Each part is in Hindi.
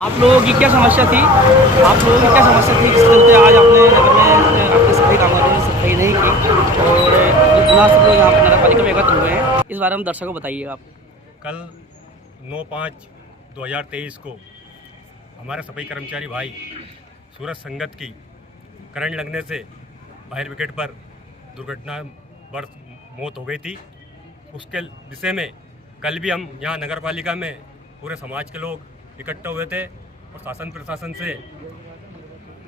आप लोगों की क्या समस्या थी? आप लोगों की क्या समस्या थी जिस चलते आज आपने नगर में आपके सफाई कामगारों ने सफाई नहीं की और पुनः सब लोग यहाँ पर नगर पालिका में एकत्र हुए हैं? इस बारे में दर्शकों को बताइएगा आप। कल 9/5/2023 को हमारे सफाई कर्मचारी भाई सूरज संगत की करंट लगने से फायर ब्रिगेड पर दुर्घटना मौत हो गई थी। उसके विषय में कल भी हम यहाँ नगर पालिका में पूरे समाज के लोग इकट्ठा हुए थे और शासन प्रशासन से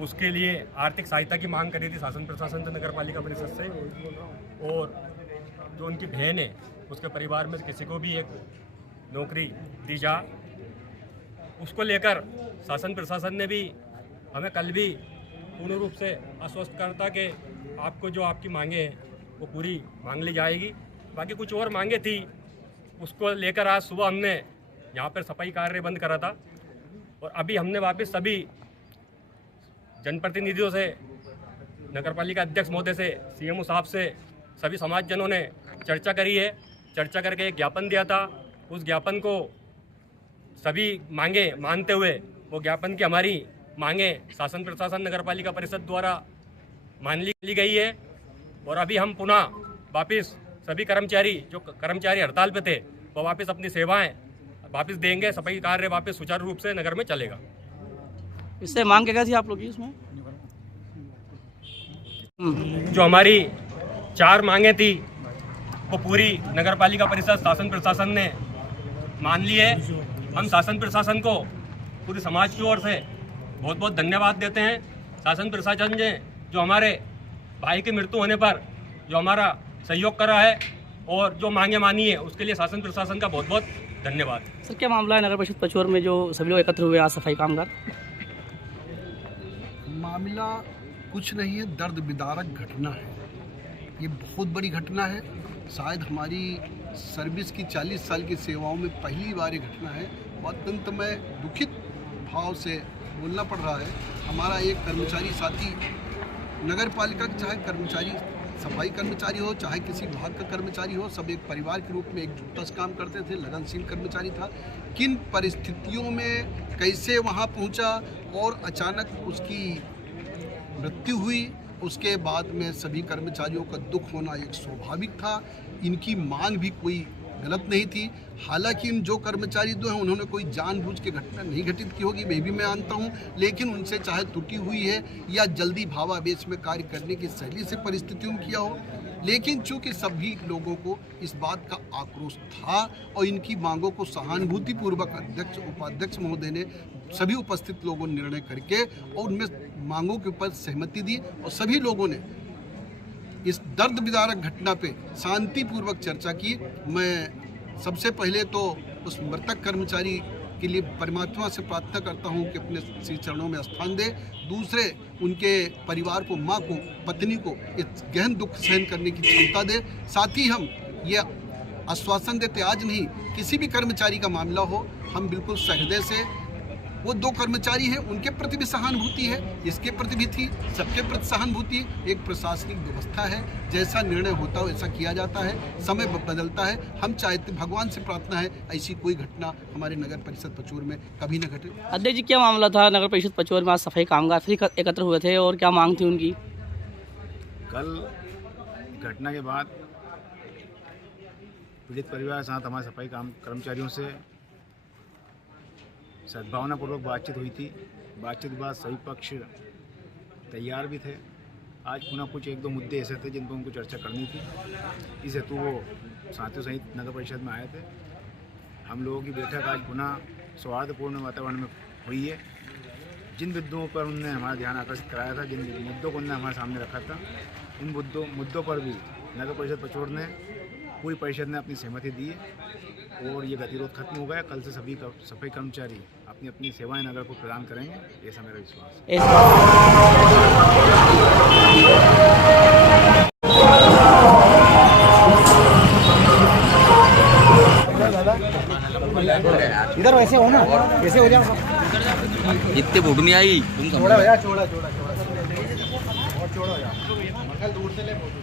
उसके लिए आर्थिक सहायता की मांग करी थी, शासन प्रशासन से, नगर पालिका परिषद से। और जो उनकी बहन है उसके परिवार में किसी को भी एक नौकरी दी जा, उसको लेकर शासन प्रशासन ने भी हमें कल भी पूर्ण रूप से आश्वस्त करता कि आपको जो आपकी मांगे हैं वो पूरी मांग ली जाएगी। बाकी कुछ और मांगे थी, उसको लेकर आज सुबह हमने यहाँ पर सफाई कार्य बंद करा था और अभी हमने वापस सभी जनप्रतिनिधियों से, नगर पालिका अध्यक्ष महोदय से, सीएमओ साहब से, सभी समाजजनों ने चर्चा करी है। चर्चा करके एक ज्ञापन दिया था। उस ज्ञापन को सभी मांगे मानते हुए वो ज्ञापन की हमारी मांगे शासन प्रशासन नगर पालिका परिषद द्वारा मान ली गई है। और अभी हम पुनः वापस सभी कर्मचारी जो कर्मचारी हड़ताल पे थे वो वापस अपनी सेवाएं वापस देंगे। सफाई कार्य वापस सुचारू रूप से नगर में चलेगा। इससे मांग क्या थी आप लोग की इसमें? जो हमारी 4 मांगे थी वो पूरी नगर पालिका परिषद शासन प्रशासन ने मान ली है। हम शासन प्रशासन को पूरे समाज की ओर से बहुत बहुत धन्यवाद देते हैं। शासन प्रशासन ने जो हमारे भाई की मृत्यु होने पर जो हमारा सहयोग करा है और जो मांगे मानी है उसके लिए शासन प्रशासन का बहुत बहुत धन्यवाद। सर, क्या मामला है नगर परिषद पचोर में जो सभी लोग एकत्र हुए आज सफाई कामगार? मामला कुछ नहीं है, दर्द विदारक घटना है। ये बहुत बड़ी घटना है। शायद हमारी सर्विस की 40 साल की सेवाओं में पहली बार ये घटना है और अत्यंत में दुखित भाव से बोलना पड़ रहा है। हमारा एक कर्मचारी साथी नगर पालिका के, चाहे कर्मचारी सफाई कर्मचारी हो चाहे किसी विभाग का कर्मचारी हो, सब एक परिवार के रूप में एकजुटता से काम करते थे, लगनशील कर्मचारी था। किन परिस्थितियों में कैसे वहाँ पहुँचा और अचानक उसकी मृत्यु हुई, उसके बाद में सभी कर्मचारियों का दुख होना एक स्वाभाविक था। इनकी मांग भी कोई गलत नहीं थी। हालांकि इन जो कर्मचारी जो हैं उन्होंने कोई जानबूझ के घटना नहीं घटित की होगी, मैं भी मानता हूं, लेकिन उनसे चाहे त्रुटि हुई है या जल्दी भावावेश में कार्य करने की शैली से परिस्थितियों में किया हो, लेकिन चूंकि सभी लोगों को इस बात का आक्रोश था और इनकी मांगों को सहानुभूतिपूर्वक अध्यक्ष उपाध्यक्ष महोदय ने सभी उपस्थित लोगों ने निर्णय करके और उनमें मांगों के ऊपर सहमति दी और सभी लोगों ने इस दर्द विदारक घटना पे शांतिपूर्वक चर्चा की। मैं सबसे पहले तो उस मृतक कर्मचारी के लिए परमात्मा से प्रार्थना करता हूं कि अपने श्री चरणों में स्थान दे। दूसरे, उनके परिवार को, मां को, पत्नी को इस गहन दुख सहन करने की क्षमता दे। साथ ही हम ये आश्वासन देते, आज नहीं किसी भी कर्मचारी का मामला हो, हम बिल्कुल सहृदय से, वो 2 कर्मचारी हैं उनके प्रति भी सहानुभूति है, इसके प्रति भी थी, सबके प्रति सहानुभूति। एक प्रशासनिक व्यवस्था है, जैसा निर्णय होता है वैसा किया जाता है, समय बदलता है। हम चाहते, भगवान से प्रार्थना है ऐसी कोई घटना हमारे नगर परिषद पचोर में कभी न घटे। अध्यक्ष जी, क्या मामला था नगर परिषद पचोर में आज सफाई कामगार फिर एकत्र हुए थे और क्या मांग थी उनकी? कल घटना के बाद पीड़ित परिवार के साथ हमारे सफाई कर्मचारियों से सद्भावनापूर्वक बातचीत हुई थी। बातचीत के बाद सभी पक्ष तैयार भी थे। आज पुनः कुछ 1-2 मुद्दे ऐसे थे जिन पर उनको चर्चा करनी थी, इस हेतु वो साथियों सहित नगर परिषद में आए थे। हम लोगों की बैठक आज पुनः सौहार्दपूर्ण वातावरण में हुई है। जिन मुद्दों पर उन्होंने हमारा ध्यान आकर्षित कराया था, जिन मुद्दों को उन्होंने हमारे सामने रखा था, इन मुद्दों पर भी नगर परिषद पचोर ने, पूरी परिषद ने अपनी सहमति दी है और ये गतिरोध खत्म हो गया। कल से सभी सफाई कर्मचारी अपनी अपनी सेवाएं नगर को प्रदान करेंगे, ऐसा मेरा विश्वास है। इधर वैसे हो ना, वैसे हो जाओ। इतने फोटो नहीं आई तुम छोड़ा भैया, छोड़ा और छोड़ा भैया, दूर से ले फोटो।